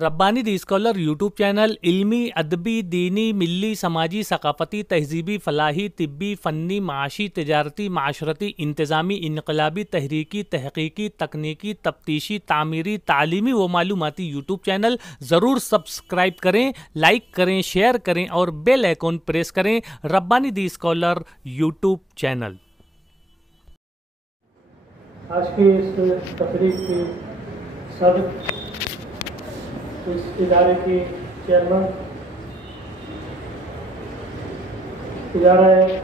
रब्बानी दी scholar YouTube channel इल्मी, अदबी, दीनी, मिली, समाजी, सकाफती, तहजीबी, फलाही, तिब्बी, फ़न्नी, माशी, तजारती, माशरती, इंतज़ामी, इनकलाबी, तहरीकी, तहकीकी, तकनीकी, तफ्तीशी, तामीरी, तालीमी व मालूमाती यूट्यूब चैनल ज़रूर सब्सक्राइब करें, लाइक करें, शेयर करें और बेल आइकॉन प्रेस करें। रब्बानी दी स्कॉलर यूट्यूब चैनल। आज की इस तकरीब की सदर इस इदारे की चेयरमैन इदारा है,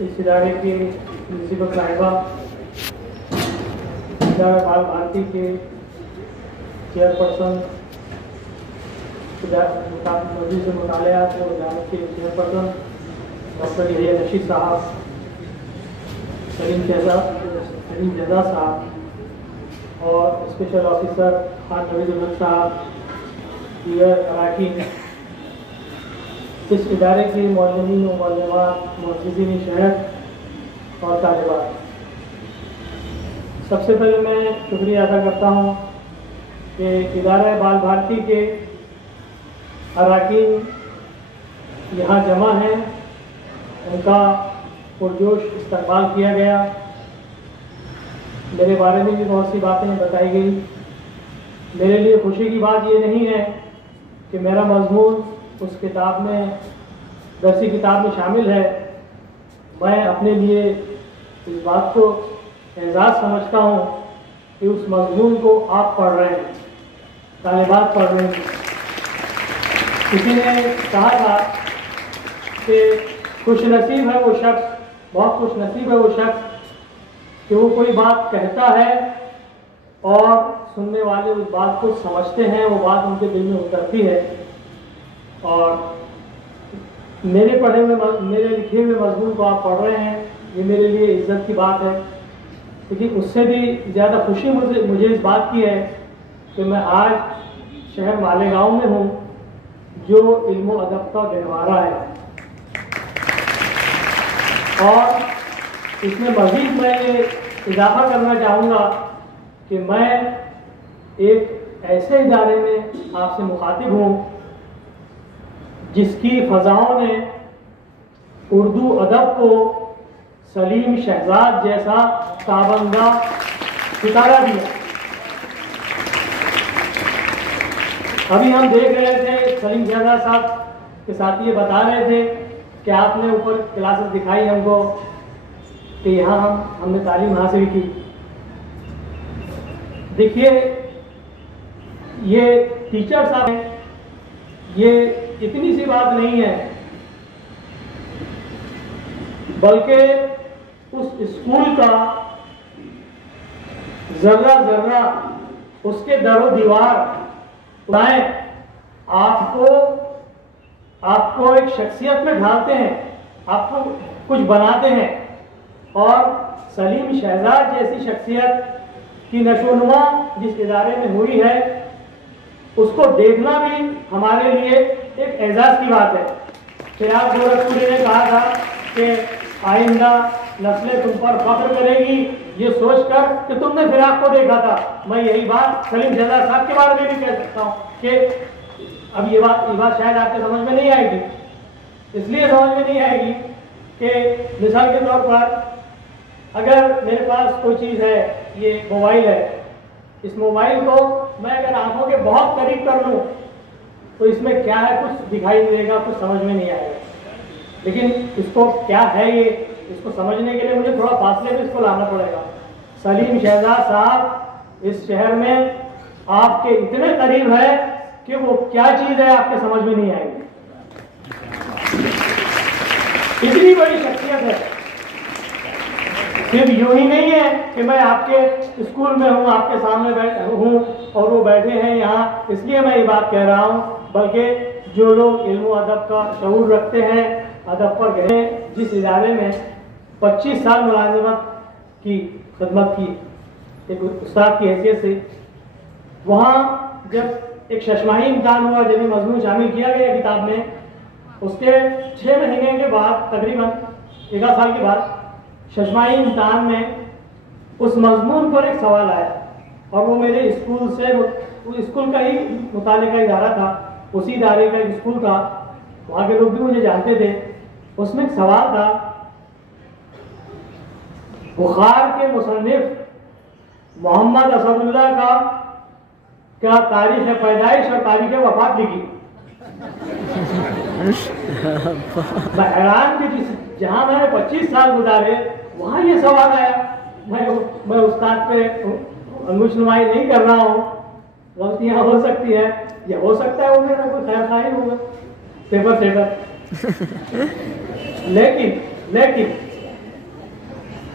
इस इदारे की प्रिंसिपल साहिबा, इदारा बाल भारती के चेयरपर्सन, मस्जिद से मुतालियात और इदारे के चेयरपर्सन डॉक्टर यहिया रशीद साहब, सलीम जजा साहब और स्पेशल ऑफिसर खान नवीद साहब, दीगर अरकान, इस इदारे के मौलवीन व मौलवात, मुअज़्ज़िज़ीन शहर और तालिबात, सबसे पहले मैं शुक्रिया अदा करता हूँ कि इदारा बाल भारती के अरकान यहाँ जमा हैं, उनका पुरजोश इस्तकबाल किया गया। मेरे बारे में भी बहुत सी बातें बताई गई। मेरे लिए खुशी की बात ये नहीं है कि मेरा मज़मून उस किताब में, दरसी किताब में शामिल है। मैं अपने लिए इस बात को एजाज़ समझता हूँ कि उस मज़मून को आप पढ़ रहे हैं, तालिबात पढ़ रहे हैं। किसी ने कहा था कि खुशनसीब है वो शख्स, बहुत खुशनसीब है वो शख्स कि वो कोई बात कहता है और सुनने वाले उस बात को समझते हैं, वो बात उनके दिल में उतरती है। और मेरे पढ़े हुए, मेरे लिखे हुए मज़मून को आप पढ़ रहे हैं, ये मेरे लिए इज़्ज़त की बात है। लेकिन उससे भी ज़्यादा खुशी मुझे इस बात की है कि मैं आज शहर मालेगांव में हूँ, जो इल्म व अदब का गहवारा है। और इसमें मज़ीद मैं ये इजाफा करना चाहूँगा कि मैं एक ऐसे इदारे में आपसे मुखातिब हूँ जिसकी फ़ज़ाओं ने उर्दू अदब को सलीम शहजाद जैसा ताबंदा सितारा दिया। अभी हम देख रहे थे, सलीम शहजाद साहब के साथ ये बता रहे थे कि आपने ऊपर क्लासेस दिखाई हमको कि यहाँ हमने तालीम हासिल की। देखिए, ये टीचर साहब हैं, ये इतनी सी बात नहीं है, बल्कि उस स्कूल का जर्रा जर्रा, उसके दरो दीवार उड़ाएं, आपको एक शख्सियत में ढालते हैं, आपको कुछ बनाते हैं। और सलीम शहजाद जैसी शख्सियत की नशोनुमा जिस इदारे में हुई है, उसको देखना भी हमारे लिए एक एजाज़ की बात है। चिराग गोरखपुरी ने कहा था कि आइंदा नस्लें तुम पर फख्र करेगी, ये सोचकर कि तुमने फिराक को देखा था। मैं यही बात सलीम शहजाद साहब के बारे में भी कह सकता हूँ कि अब ये बात शायद आपके समझ में नहीं आएगी। इसलिए समझ में नहीं आएगी कि मिसाल के तौर पर अगर मेरे पास कोई चीज़ है, ये मोबाइल है, इस मोबाइल को मैं अगर आंखों के बहुत करीब कर लूँ तो इसमें क्या है कुछ दिखाई नहीं देगा, कुछ समझ में नहीं आएगा। लेकिन इसको क्या है ये, इसको समझने के लिए मुझे थोड़ा फासले में इसको लाना पड़ेगा। सलीम शहजाद साहब इस शहर में आपके इतने करीब है कि वो क्या चीज़ है आपके समझ में नहीं आएगी। इतनी बड़ी शख्सियत है। सिर्फ यूं ही नहीं है कि मैं आपके स्कूल में हूँ, आपके सामने बैठा हूँ और वो बैठे हैं यहाँ इसलिए मैं ये बात कह रहा हूँ, बल्कि जो लोग इल्म व अदब का शऊर रखते हैं, अदब पर गए, जिस इदारे में 25 साल मुलाजिमत की खिदमत की एक उस्ताद की हैसियत से, वहाँ जब एक शशमाही इम्तहान हुआ, जब मजमून शामिल किया गया किताब में, उसके 6 महीने के बाद, तकरीबन 1 साल के बाद, शशमाही इम्तहान में उस मजमून पर एक सवाल आया और वो मेरे स्कूल से उस स्कूल का ही मुताले का इदारा था, उसी इदारे का एक स्कूल था, वहाँ के लोग भी मुझे जानते थे। उसमें एक सवाल था, बुखार के मुसन्निफ मोहम्मद असदुल्लाह का क्या तारीख पैदाइश और तारीख वफात लिखी। मैं हैरान कि जहां मैंने 25 साल गुजारे वहां ये सवाल आया। मैं उस्ताद पे अंगुशनुमाई नहीं कर रहा हूँ, गलतियां हो सकती है, ये हो सकता है वो मेरा कोई खैर खा ही होगा पेपर सेपर। लेकिन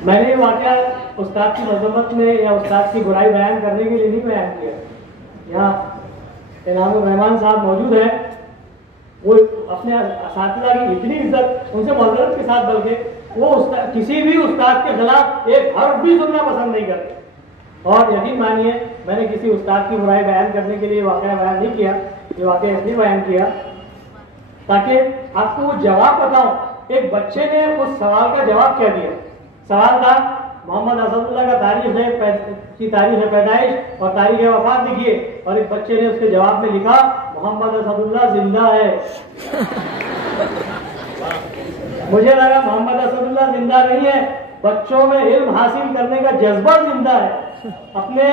मैंने ये वाकया उस्ताद की मजम्मत में या उस्ताद की बुराई बयान करने के लिए नहीं बयान किया। यहाँ इनामुर रहमान साहब मौजूद है, वो अपने असातिज़ा की इतनी इज्जत, उनसे मज़रत के साथ, बल्कि वो किसी भी उस्ताद के खिलाफ एक हर्फ भी सुनना पसंद नहीं करते। और यकीन मानिए मैंने किसी उस्ताद की बुराई बयान करने के लिए वाकया बयान नहीं किया, ये वाकया इसलिए बयान किया ताकि आपको वो जवाब बताऊं। एक बच्चे ने उस सवाल का जवाब क्या दिया। सवाल था मोहम्मद असदुल्लाह का तारीख पैदाइश और तारीख वफात लिखिए, और एक बच्चे ने उसके जवाब में लिखा मोहम्मद असदुल्लाह जिंदा है। मुझे लगा मोहम्मद असदुल्लाह जिंदा नहीं है, बच्चों में इल्म हासिल करने का जज्बा जिंदा है। अपने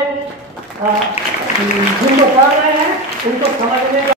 जिनको पढ़ रहे हैं उनको समझने का